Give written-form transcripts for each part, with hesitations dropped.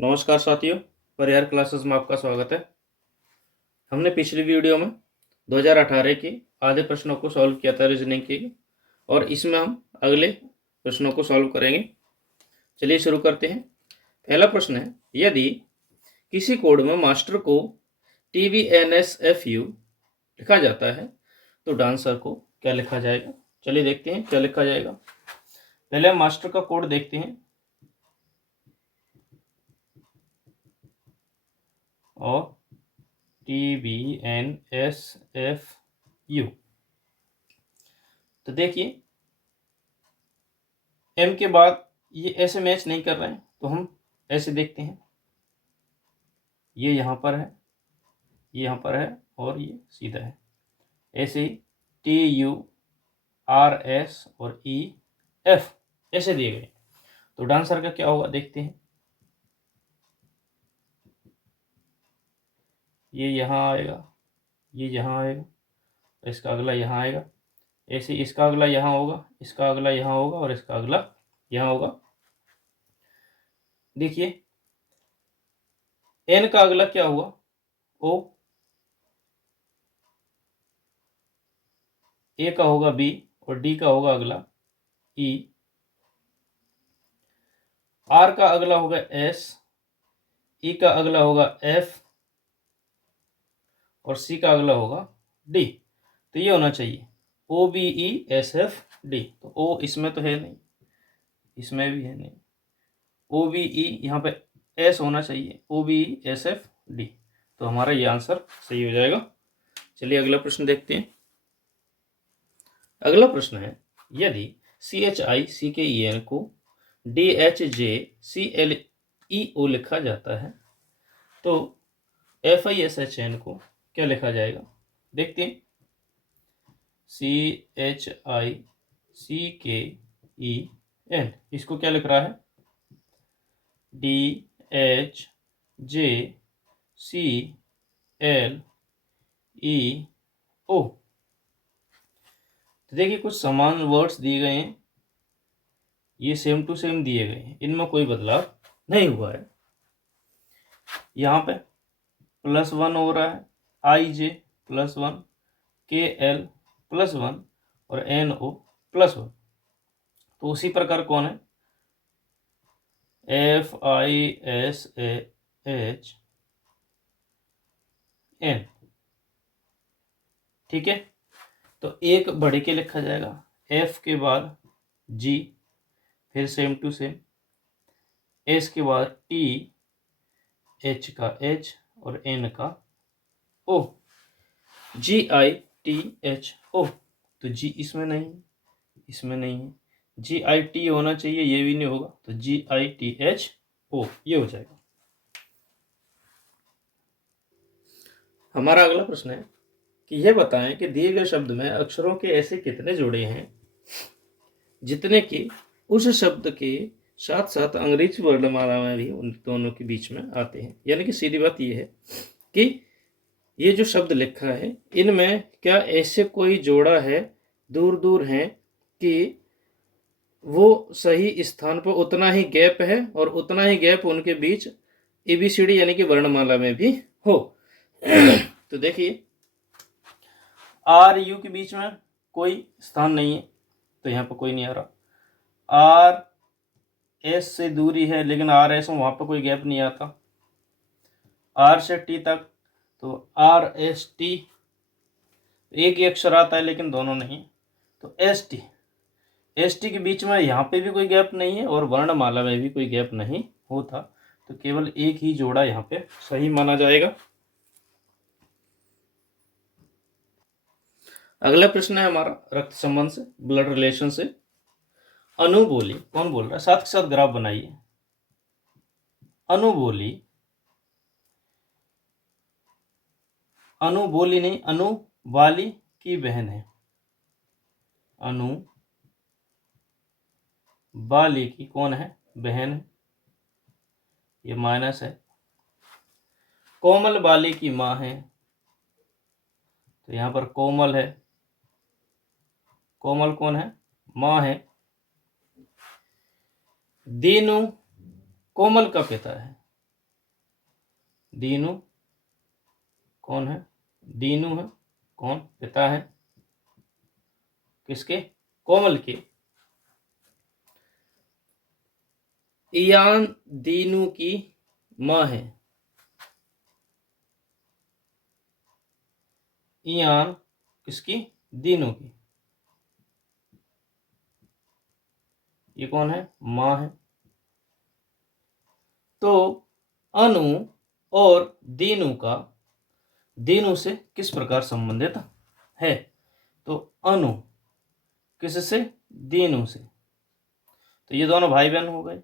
नमस्कार साथियों, परिहार क्लासेस में आपका स्वागत है। हमने पिछली वीडियो में 2018 के आधे प्रश्नों को सॉल्व किया था रीजनिंग के, और इसमें हम अगले प्रश्नों को सॉल्व करेंगे। चलिए शुरू करते हैं। पहला प्रश्न है, यदि किसी कोड में मास्टर को TVNSFU लिखा जाता है तो डांसर को क्या लिखा जाएगा। चलिए देखते हैं क्या लिखा जाएगा। पहले हम मास्टर का कोड देखते हैं और TVNSFU। तो देखिए M के बाद ये ऐसे मैच नहीं कर रहे हैं, तो हम ऐसे देखते हैं, ये यहाँ पर है, ये यहाँ पर है और ये सीधा है। ऐसे ही TURS और EF ऐसे दिए गए। तो डांसर का क्या होगा देखते हैं। ये यहाँ आएगा, ये यहाँ आएगा, इसका अगला यहाँ आएगा। ऐसे इसका अगला यहाँ होगा, इसका अगला यहाँ होगा और इसका अगला यहाँ होगा। देखिए N का अगला क्या हुआ, O, A का होगा B और D का होगा अगला E, R का अगला होगा S, E का अगला होगा F और C का अगला होगा D। तो ये होना चाहिए OBESFD। तो O इसमें तो है नहीं, इसमें भी है नहीं, OBE यहाँ पे S होना चाहिए, OBESFD। तो हमारा ये आंसर सही हो जाएगा। चलिए अगला प्रश्न देखते हैं। अगला प्रश्न है, यदि CHICKEN को DHJCLEO लिखा जाता है तो FISHN को क्या लिखा जाएगा। देखते हैं। CHICKEN इसको क्या लिख रहा है, DHJCLEO। तो देखिए कुछ समान वर्ड्स दिए गए हैं, ये सेम टू सेम दिए गए हैं, इनमें कोई बदलाव नहीं हुआ है। यहाँ पे +1 हो रहा है, IJ +1, KL +1 और NO +1। तो उसी प्रकार कौन है, FISHN। ठीक है, तो एक बढ़ के लिखा जाएगा, F के बाद G, फिर सेम टू सेम, S के बाद T, H का H और N का O, GITHO। तो G इसमें नहीं, इसमें नहीं है, GIT होना चाहिए, ये भी नहीं होगा, तो GITHO ये हो जाएगा। हमारा अगला प्रश्न है कि यह बताएं कि दिए गए शब्द में अक्षरों के ऐसे कितने जोड़े हैं जितने कि उस शब्द के साथ साथ अंग्रेजी वर्णमाला में भी उन दोनों के बीच में आते हैं। यानी कि सीधी बात यह है कि ये जो शब्द लिखा है इनमें क्या ऐसे कोई जोड़ा है, दूर दूर हैं, कि वो सही स्थान पर उतना ही गैप है और उतना ही गैप उनके बीच ABCD यानी कि वर्णमाला में भी हो। तो देखिए RU के बीच में कोई स्थान नहीं है, तो यहाँ पर कोई नहीं आ रहा। RS से दूरी है लेकिन RS में वहाँ पर कोई गैप नहीं आता। R से T तक तो RST एक ही अक्षर आता है लेकिन दोनों नहीं। तो ST के बीच में यहाँ पे भी कोई गैप नहीं है और वर्णमाला में भी कोई गैप नहीं होता, तो केवल एक ही जोड़ा यहाँ पे सही माना जाएगा। अगला प्रश्न है हमारा रक्त संबंध से, ब्लड रिलेशन से। अनु बोली, कौन बोल रहा है, साथ के साथ ग्राफ बनाइए। अनु बोली, अनु बोली नहीं, अनु बाली की बहन है, अनु बाली की कौन है, बहन है, ये माइनस है। कोमल बाली की माँ है, तो यहाँ पर कोमल है, कोमल कौन है, माँ है। दीनू कोमल का पिता है, दीनू कौन है? दीनू है कौन? पिता है किसके? कोमल के। इयान दीनू की माँ है। इयान किसकी? दीनू की। ये कौन है? माँ है। तो अनु और दीनू का दीनू से किस प्रकार संबंधित है? तो अनु किससे? दीनू से। तो ये दोनों भाई बहन हो गए,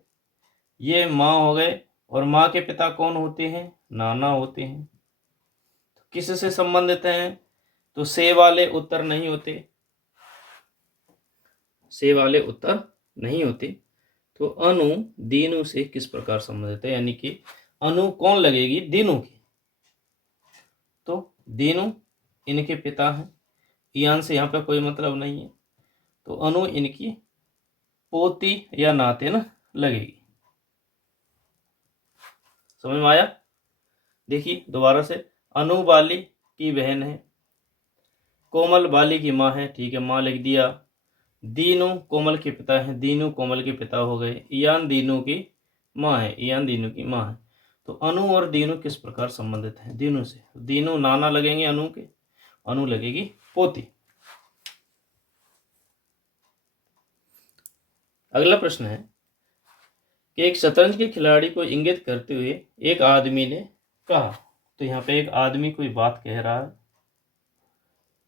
ये माँ हो गए, और माँ के पिता कौन होते हैं? नाना होते हैं। तो किससे संबंधित हैं? तो से वाले उत्तर नहीं होते, से वाले उत्तर नहीं होते। तो अनु दीनू से किस प्रकार संबंधित है, यानी कि अनु कौन लगेगी? दीनू की। तो दीनू इनके पिता हैं, इयान से यहाँ पे कोई मतलब नहीं है, तो अनु इनकी पोती या नाते ना लगेगी। समझ में आया? देखिए दोबारा से, अनु बाली की बहन है, कोमल बाली की माँ है, ठीक है माँ लिख दिया। दीनू कोमल के पिता है, दीनू कोमल के पिता हो गए। इयान दीनू की माँ है, इयान दीनू की माँ है। तो अनु और दीनू किस प्रकार संबंधित है? दीनू से। दीनू नाना लगेंगे अनु के, अनु लगेगी पोती। अगला प्रश्न है कि एक शतरंज के खिलाड़ी को इंगित करते हुए एक आदमी ने कहा। तो यहाँ पे एक आदमी कोई बात कह रहा है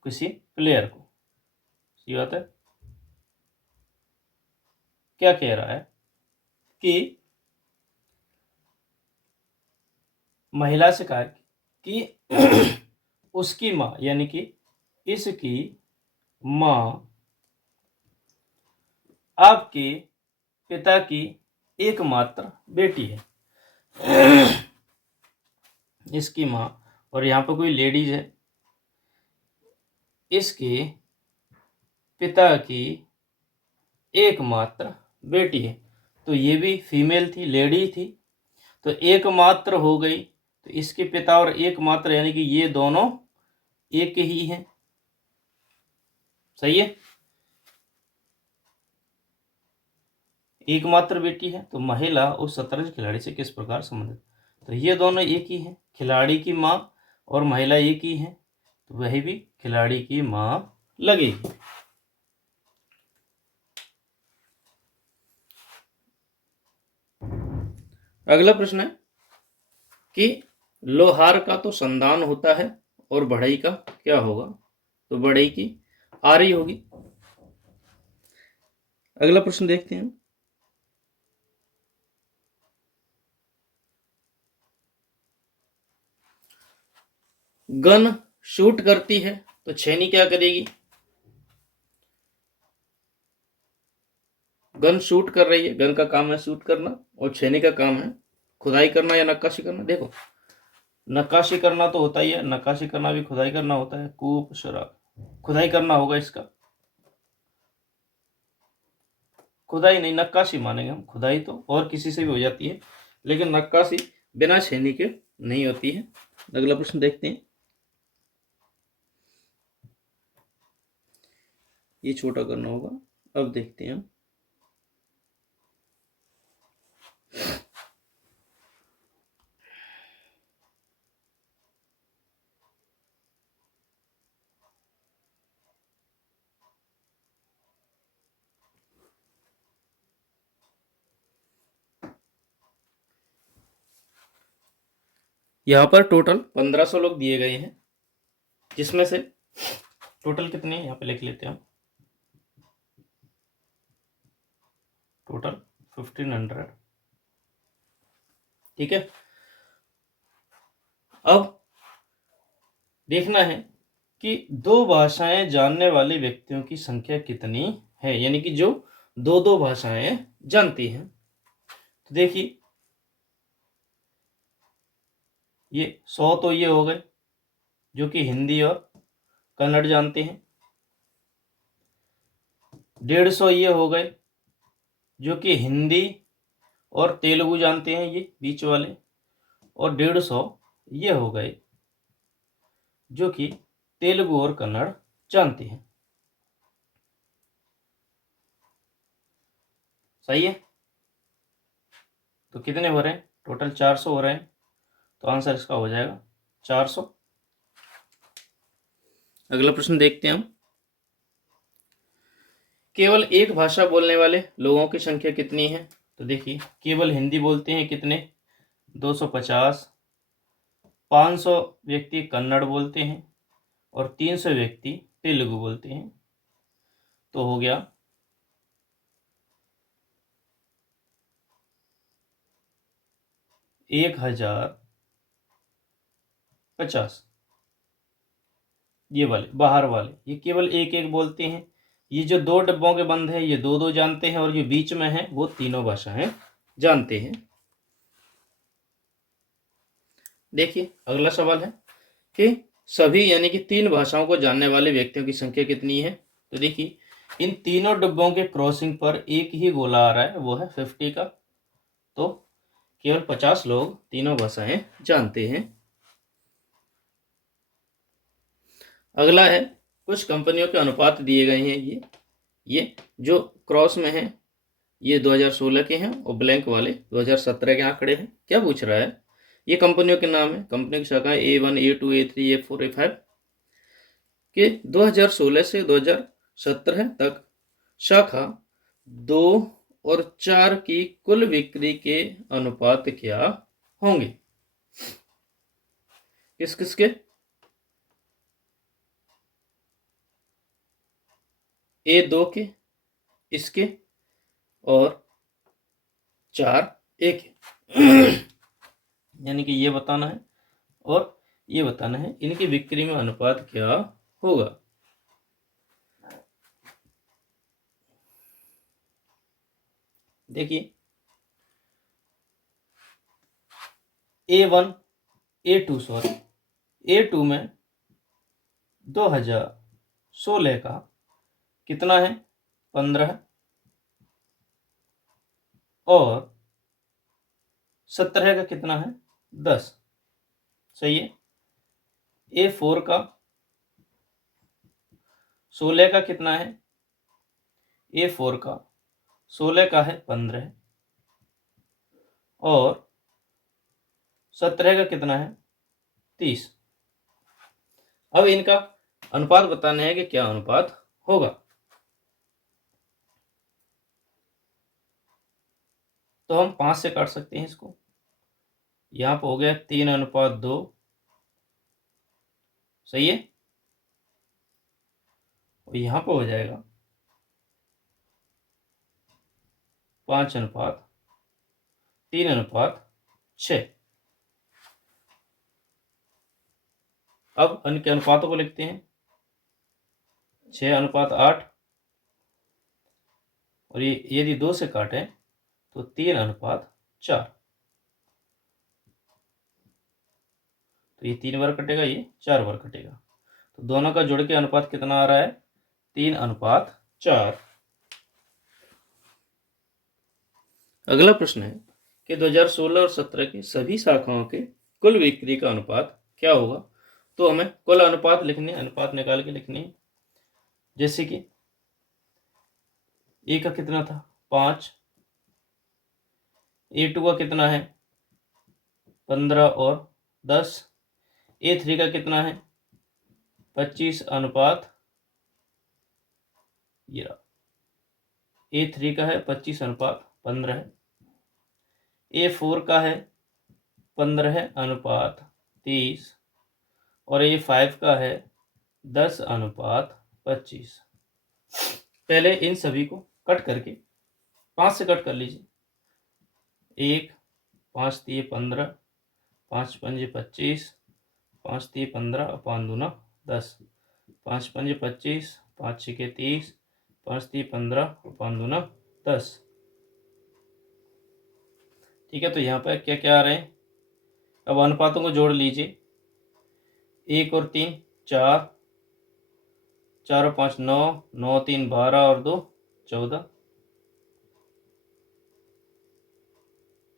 किसी प्लेयर को, सही बात है। क्या कह रहा है कि महिला से कहा कि उसकी माँ यानी कि इसकी माँ आपके पिता की एकमात्र बेटी है। इसकी माँ, और यहाँ पर कोई लेडीज है, इसके पिता की एकमात्र बेटी है। तो ये भी फीमेल थी, लेडी थी, तो एकमात्र हो गई। तो इसके पिता और एकमात्र यानी कि ये दोनों एक ही हैं, सही है। एकमात्र बेटी है, तो महिला उस शतरंज खिलाड़ी से किस प्रकार संबंधित? तो ये दोनों एक ही हैं, खिलाड़ी की माँ और महिला एक ही है, तो वही भी खिलाड़ी की माँ लगेगी। अगला प्रश्न है कि लोहार का तो संधान होता है और बढ़ई का क्या होगा? तो बढ़ई की आरी होगी। अगला प्रश्न देखते हैं। गन शूट करती है तो छेनी क्या करेगी? गन शूट कर रही है, गन का काम है शूट करना, और छेनी का काम है खुदाई करना या नक्काशी करना। देखो नक्काशी करना तो होता ही है, नक्काशी करना भी खुदाई करना होता है। कूप शराब, खुदाई करना होगा इसका, खुदाई नहीं नक्काशी मानेंगे हम। खुदाई तो और किसी से भी हो जाती है, लेकिन नक्काशी बिना छेनी के नहीं होती है। अगला प्रश्न देखते हैं। ये छोटा करना होगा, अब देखते हैं। यहाँ पर टोटल 1500 लोग दिए गए हैं, जिसमें से टोटल कितने यहाँ पे लिख लेते हैं हम। टोटल 1500, ठीक है। अब देखना है कि दो भाषाएं जानने वाले व्यक्तियों की संख्या कितनी है, यानी कि जो दो दो भाषाएं जानती हैं। तो देखिए ये 100 तो ये हो गए जो कि हिंदी और कन्नड़ जानते हैं। 150 ये हो गए जो कि हिंदी और तेलुगु जानते हैं, ये बीच वाले। और 150 ये हो गए जो कि तेलुगु और कन्नड़ जानते हैं। सही है। तो कितने हो रहे हैं? टोटल 400 हो रहे हैं। तो आंसर इसका हो जाएगा 400। अगला प्रश्न देखते हैं हम। केवल एक भाषा बोलने वाले लोगों की संख्या कितनी है? तो देखिए, केवल हिंदी बोलते हैं कितने? 250। 500 व्यक्ति कन्नड़ बोलते हैं और 300 व्यक्ति तेलुगु बोलते हैं। तो हो गया 1050। ये वाले बाहर वाले ये केवल एक एक बोलते हैं। ये जो 2 डब्बों के बंद है ये 2-2 जानते हैं, और जो बीच में है वो तीनों भाषाएं जानते हैं। देखिए, अगला सवाल है कि सभी यानी कि 3 भाषाओं को जानने वाले व्यक्तियों की संख्या कितनी है? तो देखिए, इन तीनों डब्बों के क्रॉसिंग पर एक ही गोला आ रहा है, वो है 50 का। तो केवल 50 लोग तीनों भाषाएं जानते हैं। अगला है, कुछ कंपनियों के अनुपात दिए गए हैं। ये जो क्रॉस में है ये 2016 के हैं और ब्लैंक वाले 2017 के आंकड़े हैं। क्या पूछ रहा है? ये कंपनियों के नाम है, कंपनी की शाखाएं A1, A2, A3, A4, A5 के 2016 से 2017 तक शाखा 2 और 4 की कुल बिक्री के अनुपात क्या होंगे? किस किस के? A2 के, इसके और 4 A के। यानी कि ये बताना है और ये बताना है इनकी बिक्री में अनुपात क्या होगा। देखिए, A1, A2 सॉरी A2 में 2016 का कितना है? 15 और 17 का कितना है? 10। सही है। A4 का 16 का कितना है? A4 का 16 का है 15 और 17 का कितना है? 30। अब इनका अनुपात बताना है कि क्या अनुपात होगा। तो हम 5 से काट सकते हैं इसको। यहाँ पर हो गया 3:2। सही है। और यहाँ पर हो जाएगा 5:3:6। अब इनके अनुपातों को लिखते हैं। 6:8 और ये यदि 2 से काटें तो 3:4। तो ये 3 बार कटेगा, ये 4 बार कटेगा। तो दोनों का जोड़ के अनुपात कितना आ रहा है? 3:4। अगला प्रश्न है कि 2016 और 17 की सभी शाखाओं के कुल बिक्री का अनुपात क्या होगा? तो हमें कुल अनुपात लिखने, अनुपात निकाल के लिखने हैं। जैसे कि ए का कितना था? 5। A2 का कितना है? 15 और 10। A3 का कितना है? 25:15 A3 का है 25:15। A4 का है 15:30 और A5 का है 10:25। पहले इन सभी को कट करके 5 से कट कर लीजिए। 1, 5 3 15, 5 5 25, 5 3 15 और 5 दूना 10, 5 5 25, 5 6 30, 5 3 15 और 5 दूना 10। ठीक है। तो यहाँ पर क्या क्या आ रहे हैं? अब अनुपातों को जोड़ लीजिए। 1 और 3 4, 4 और 5 9, 9 3 12 और 2 14,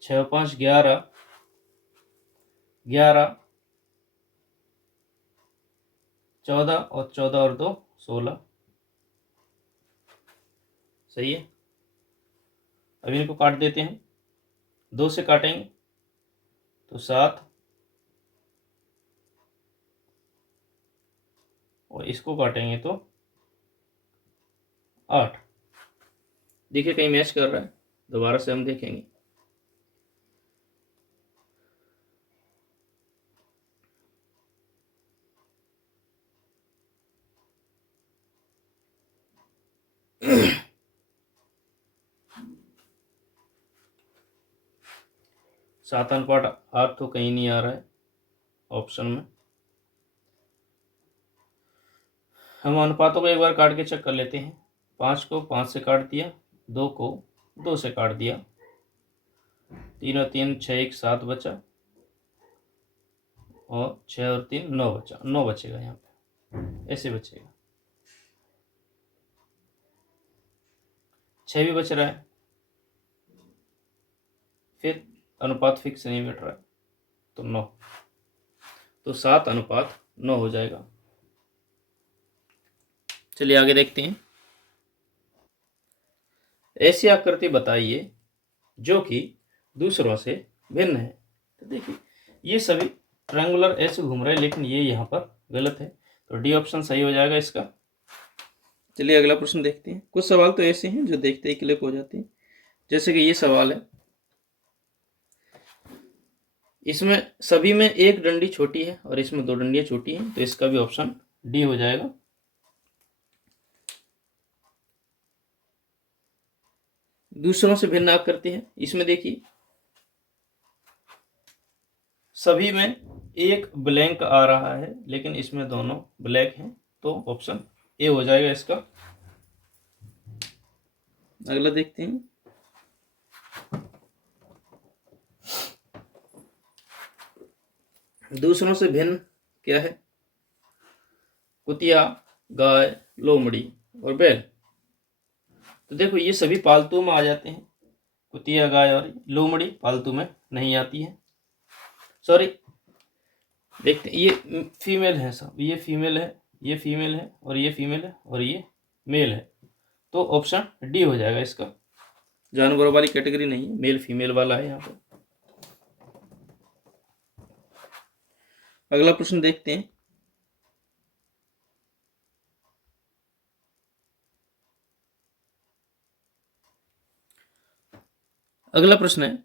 6 और 5 11, 11 14 और 14 और 2 16। सही है। अब इनको काट देते हैं, 2 से काटेंगे तो 7 और इसको काटेंगे तो 8। देखिए कहीं मैच कर रहा है, दोबारा से हम देखेंगे। सात अनुपात 8 तो कहीं नहीं आ रहा है ऑप्शन में। हम अनुपातों को एक बार काट के चेक कर लेते हैं। 5 को 5 से काट दिया, 2 को 2 से काट दिया, 3 और 3 6, 1 7 बचा, और 6 और 3 9 बचा। 9 बचेगा यहाँ पे, ऐसे बचेगा। 6 भी बच रहा है, फिर अनुपात फिक्स नहीं बैठ रहा है तो 9, तो 7 अनुपात 9 हो जाएगा। चलिए आगे देखते हैं। ऐसी आकृति बताइए जो कि दूसरों से भिन्न है। तो देखिए ये सभी ट्रायंगुलर ऐसे घूम रहे हैं, लेकिन ये यहाँ पर गलत है, तो डी ऑप्शन सही हो जाएगा इसका। चलिए अगला प्रश्न देखते हैं। कुछ सवाल तो ऐसे हैं जो देखते ही क्लिक हो जाते हैं, जैसे कि ये सवाल है, इसमें सभी में एक डंडी छोटी है और इसमें 2 डंडियां छोटी हैं, तो इसका भी ऑप्शन डी हो जाएगा। दूसरों से भिन्न आकृति है, इसमें देखिए सभी में एक ब्लैंक आ रहा है, लेकिन इसमें दोनों ब्लैक हैं, तो ऑप्शन ए हो जाएगा इसका। अगला देखते हैं। दूसरों से भिन्न क्या है? कुतिया, गाय, लोमड़ी और बैल। तो देखो ये सभी पालतू में आ जाते हैं, कुतिया, गाय और लोमड़ी पालतू में नहीं आती है। सॉरी, देखते हैं, ये फीमेल है सब, ये फीमेल है, ये फीमेल है, और ये फीमेल है, और ये मेल है, तो ऑप्शन डी हो जाएगा इसका। जानवरों वाली कैटेगरी नहीं है, मेल फीमेल वाला है यहाँ पर। अगला प्रश्न देखते हैं। अगला प्रश्न है,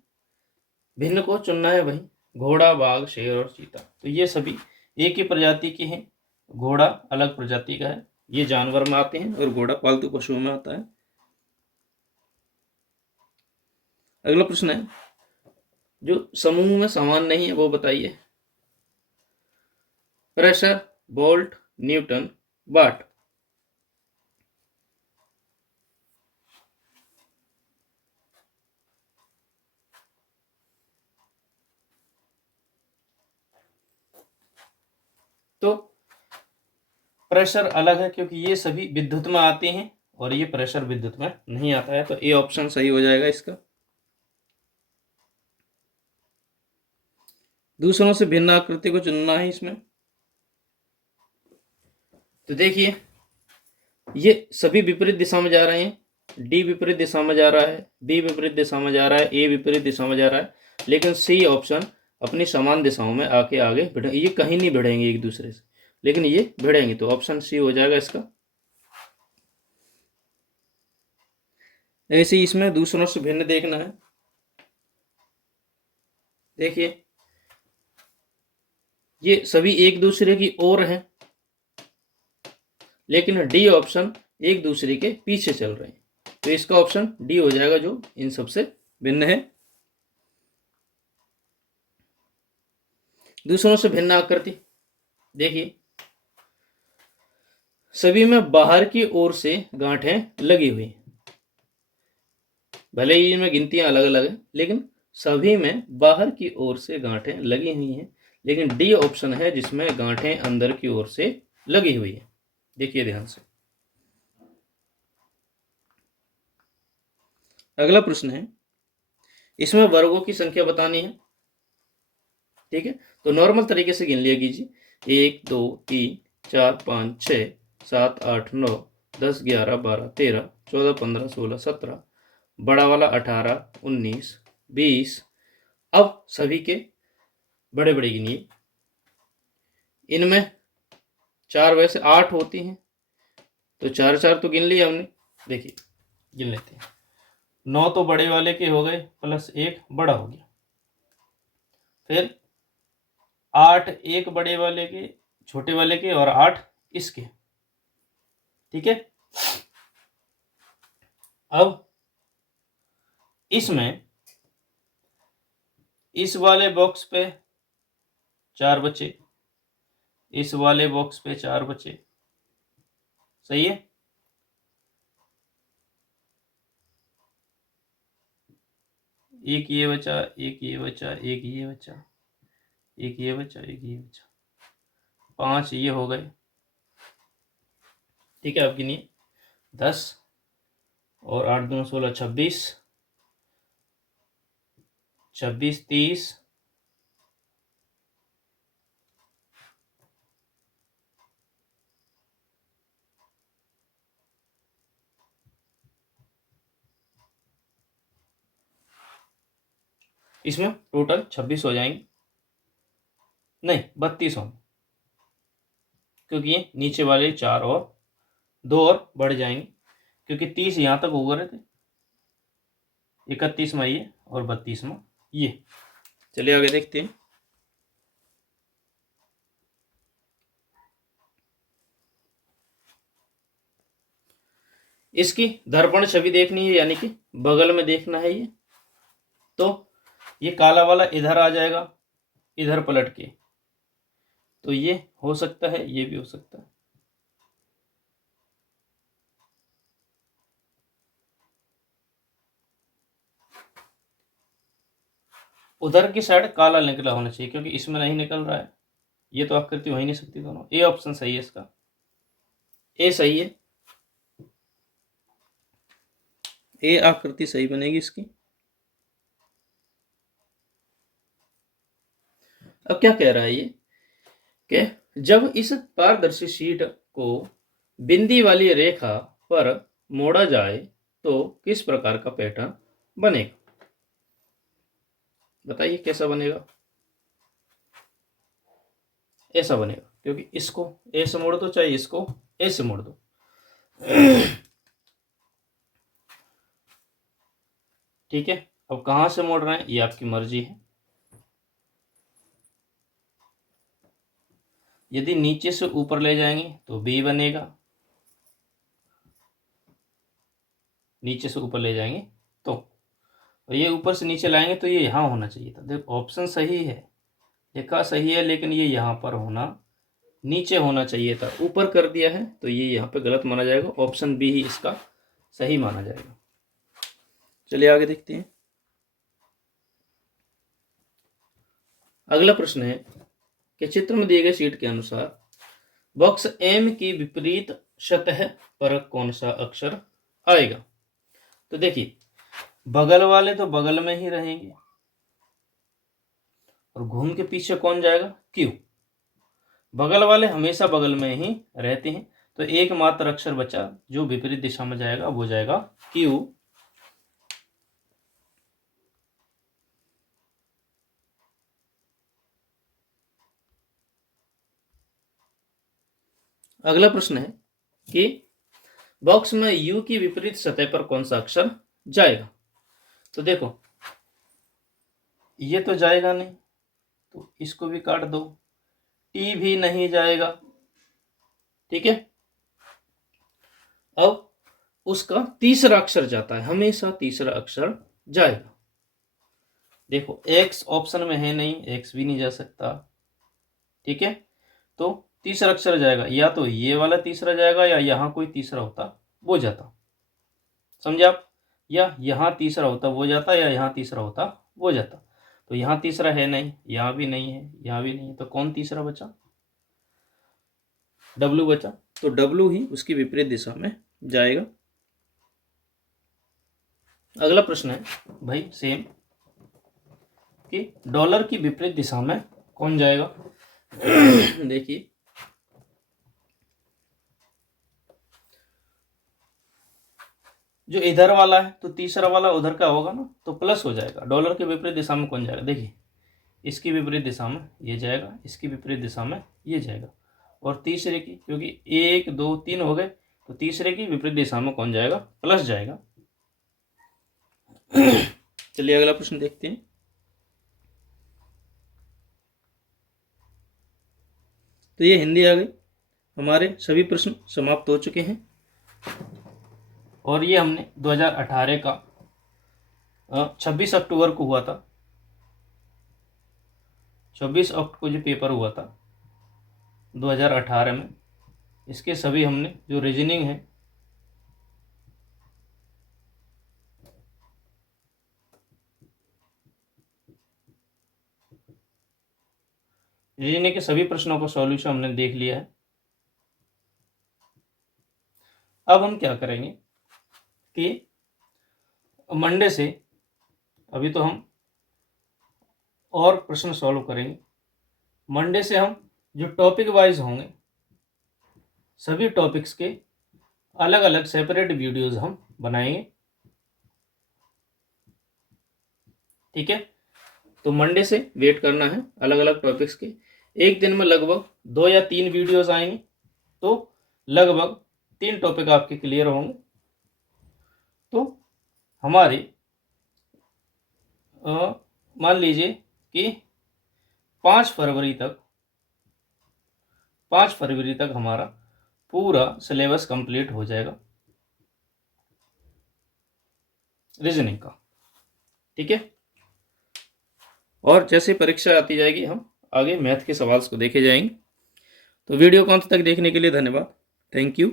भिन्न को चुनना है भाई, घोड़ा, बाघ, शेर और चीता। तो ये सभी एक ही प्रजाति के हैं, घोड़ा अलग प्रजाति का है, ये जानवर में आते हैं और घोड़ा पालतू पशुओं में आता है। अगला प्रश्न है, जो समूह में समान नहीं है वो बताइए। प्रेशर, वोल्ट, न्यूटन, वाट। तो प्रेशर अलग है क्योंकि ये सभी विद्युत में आते हैं और ये प्रेशर विद्युत में नहीं आता है, तो ए ऑप्शन सही हो जाएगा इसका। दूसरों से भिन्न आकृति को चुनना है इसमें। तो देखिए ये सभी विपरीत दिशा में जा रहे हैं, डी विपरीत दिशा में जा रहा है, बी विपरीत दिशा में जा रहा है, ए विपरीत दिशा में जा रहा है, लेकिन सी ऑप्शन अपनी समान दिशाओं में आके आगे बढ़े, ये कहीं नहीं बढ़ेंगे एक दूसरे से, लेकिन ये भिड़ेंगे, तो ऑप्शन सी हो जाएगा इसका। ऐसे ही इसमें दूसरों से भिन्न देखना है। देखिए ये सभी एक दूसरे की ओर हैं, लेकिन डी ऑप्शन एक दूसरे के पीछे चल रहे हैं, तो इसका ऑप्शन डी हो जाएगा जो इन सबसे भिन्न है। दूसरों से भिन्न आकृति देखिए, सभी में बाहर की ओर से गांठें लगी हुई हैं, भले ही इनमें गिनतियां अलग अलग हैं, लेकिन सभी में बाहर की ओर से गांठें लगी हुई हैं, लेकिन डी ऑप्शन है जिसमें गांठें अंदर की ओर से लगी हुई है। देखिए ध्यान से। अगला प्रश्न है, इसमें वर्गों की संख्या बतानी है। ठीक है, तो नॉर्मल तरीके से गिन लिया कीजिए, 1 2 3 4 5 6 7 8 9 10 11 12 13 14 15 16 17, बड़ा वाला 18 19 20। अब सभी के बड़े बड़े गिनिए। इनमें 4 वैसे 8 होती हैं, तो 4 4 तो गिन लिया हमने। देखिए गिन लेते हैं। 9 तो बड़े वाले के हो गए, प्लस 1 बड़ा हो गया। फिर 8 एक बड़े वाले के, छोटे वाले के, और 8 इसके। ठीक है। अब इसमें इस वाले बॉक्स पे 4 बचे, इस वाले बॉक्स पे 4 बचे। सही है। एक ये बचा, एक ये बचा, एक ये बचा, एक ये बचा, एक ये बचा, 5 ये हो गए। ठीक है। अब गिनिए। 10 और 8 2 16 26, 26 30, इसमें टोटल 26 हो जाएंगे, नहीं 32 होंगे, क्योंकि ये नीचे वाले 4 और 2 और बढ़ जाएंगे, क्योंकि 30 यहाँ तक हो गए थे। 31वां ये और 32वां ये। चलिए आगे देखते हैं। इसकी दर्पण छवि देखनी है, यानी कि बगल में देखना है ये। तो ये काला वाला इधर आ जाएगा, इधर पलट के, तो ये हो सकता है, ये भी हो सकता है। उधर की साइड काला निकला होना चाहिए, क्योंकि इसमें नहीं निकल रहा है। ये तो आकृति हो ही नहीं सकती दोनों। ए ऑप्शन सही है इसका, ए सही है। ए आकृति सही बनेगी इसकी। अब क्या कह रहा है ये कि जब इस पारदर्शी शीट को बिंदी वाली रेखा पर मोड़ा जाए तो किस प्रकार का पैटर्न बनेगा। बताइए कैसा बनेगा। ऐसा बनेगा, क्योंकि इसको ए से मोड़ दो, चाहे इसको ए से मोड़ दो। ठीक है। अब कहां से मोड़ रहे हैं ये आपकी मर्जी है। यदि नीचे से ऊपर ले जाएंगे तो बी बनेगा, नीचे से ऊपर ले जाएंगे तो, और ये ऊपर से नीचे लाएंगे तो ये यहाँ होना चाहिए था। देखो ऑप्शन सही है, लिखा सही है, लेकिन ये यहाँ पर होना, नीचे होना चाहिए था। ऊपर कर दिया है तो ये यहाँ पे गलत माना जाएगा। ऑप्शन बी ही इसका सही माना जाएगा। चलिए आगे देखते हैं। अगला प्रश्न है कि चित्र में दिए गए शीट के अनुसार बॉक्स एम की विपरीत सतह पर कौन सा अक्षर आएगा। तो देखिए बगल वाले तो बगल में ही रहेंगे, और घूम के पीछे कौन जाएगा, क्यू। बगल वाले हमेशा बगल में ही रहते हैं, तो एकमात्र अक्षर बचा जो विपरीत दिशा में जाएगा, वो जाएगा क्यू। अगला प्रश्न है कि बॉक्स में यू की विपरीत सतह पर कौन सा अक्षर जाएगा। तो देखो ये तो जाएगा नहीं, तो इसको भी काट दो। टी भी नहीं जाएगा। ठीक है। अब उसका तीसरा अक्षर जाता है, हमेशा तीसरा अक्षर जाएगा। देखो एक्स ऑप्शन में है नहीं, एक्स भी नहीं जा सकता। ठीक है। तो तीसरा अक्षर जाएगा, या तो ये वाला तीसरा जाएगा, या यहां कोई तीसरा होता वो जाता। समझे आप। या यहां तीसरा होता वो जाता, या यहां तीसरा होता वो जाता। तो यहां तीसरा है नहीं, यहां भी नहीं है, यहां भी नहीं है, तो कौन तीसरा बचा, डब्लू बचा। तो डब्लू ही उसकी विपरीत दिशा में जाएगा। अगला प्रश्न है भाई सेम, कि डॉलर की विपरीत दिशा में कौन जाएगा। देखिए जो इधर वाला है तो तीसरा वाला उधर का होगा ना, तो प्लस हो जाएगा। डॉलर के विपरीत दिशा में कौन जाएगा, देखिए इसकी विपरीत दिशा में ये जाएगा, इसकी विपरीत दिशा में ये जाएगा, और तीसरे की, क्योंकि 1 2 3 हो गए, तो तीसरे की विपरीत दिशा में कौन जाएगा, प्लस जाएगा। चलिए अगला प्रश्न देखते हैं। तो ये हिंदी आ गई। हमारे सभी प्रश्न समाप्त हो चुके हैं, और ये हमने 2018 का 26 अक्टूबर को हुआ था, 26 अक्टूबर को जो पेपर हुआ था 2018 में, इसके सभी हमने जो रीजनिंग है रीजनिंग के सभी प्रश्नों का सॉल्यूशन हमने देख लिया है। अब हम क्या करेंगे कि मंडे से, अभी तो हम और प्रश्न सॉल्व करेंगे, मंडे से हम जो टॉपिक वाइज होंगे सभी टॉपिक्स के अलग अलग सेपरेट वीडियोस हम बनाएंगे, ठीक है। तो मंडे से वेट करना है अलग अलग टॉपिक्स के। एक दिन में लगभग 2 या 3 वीडियोस आएंगे, तो लगभग 3 टॉपिक आपके क्लियर होंगे। तो हमारे मान लीजिए कि 5 फरवरी तक हमारा पूरा सिलेबस कंप्लीट हो जाएगा रीजनिंग का, ठीक है। और जैसे परीक्षा आती जाएगी हम आगे मैथ के सवाल को देखे जाएंगे। तो वीडियो को अंत तक देखने के लिए धन्यवाद। Thank you.